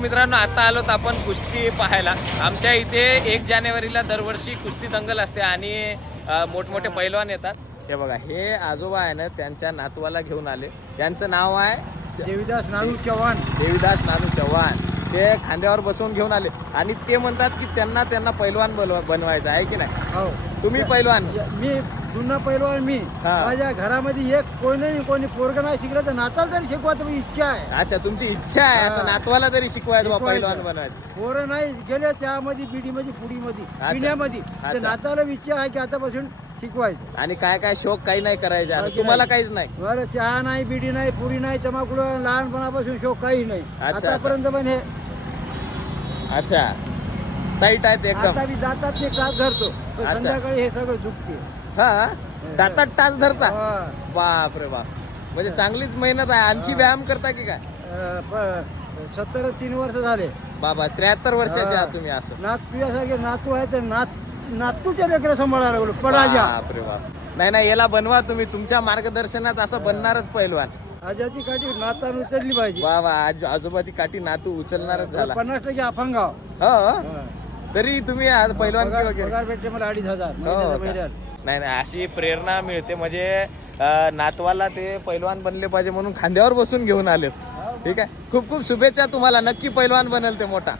मित्रांनो, आता आलोत आपण कुस्ती पाहायला. आमच्या इथे 1 जानेवारीला दरवर्षी कुस्ती दंगल असते आणि मोठमोठे पैलवान येतात. हे बघा, हे आजोबा आहे ना, त्यांच्या नातवाला घेऊन आले. त्यांचं नाव आहे देवीदास नानू चव्हाण. देवीदास नानू चव्हाण. ते खांद्यावर बसवून घेऊन आले आणि ते म्हणतात की त्यांना पैलवान बनवायचं आहे की नाही. हो, तुम्ही पैलवान? मी जुना पैलवान. मी माझ्या घरामध्ये एक कोणी पोरगं नाही शिकलं तर नाताला तरी शिकवायचं इच्छा आहे. अच्छा, तुमची इच्छा आहे असं नातवाला तरी शिकवायचं, पैलवान बनवायचं. पोरं नाही गेले त्यामध्ये बिडीमध्ये पुडीमध्ये पिण्यामध्ये, तर नाताला इच्छा आहे की आतापासून शिकवायचं. आणि काय काय शोक काही नाही करायचा तुम्हाला? काहीच नाही? मला चहा नाही, बिडी नाही, पुडी नाही, तंबाखू लहानपणापासून शोक काही नाही. आतापर्यंत पण हे अच्छा टाईट आहेत एकदम. आता मी दातात ते टाच धरतो, पण संध्याकाळी हे सगळं झुकते. हा, दातात टाच धरता? बाप रे बाप, म्हणजे चांगलीच मेहनत आहे. आणखी व्यायाम करता की काय? 73 वर्ष झाले बाबा. 73 वर्षाचे आहात तुम्ही? असं नात तुझ्यासारखे नातू आहे तर नातूच्या लेकरं सांभाळायला लागलो. पडाजा. बाप रे बाप. नाही, याला बनवा तुम्ही. तुमच्या मार्गदर्शनात असं बनणारच पैलवान. आजाची काठी नातान उचलली पाहिजे. बाबा, आजोबाची काठी नातू उचलणारच झाला. 50% अफंग गाव. हो, तरी तुम्ही आज पैलवान पगार भेटते मला 2,500 महिन्यात. नाही, अशी प्रेरणा मिळते. म्हणजे नातवाला ते पैलवान बनले पाहिजे म्हणून खांद्यावर बसून घेऊन आले. ठीक आहे, खूप खूप शुभेच्छा तुम्हाला. नक्की पैलवान बनेल ते मोठा.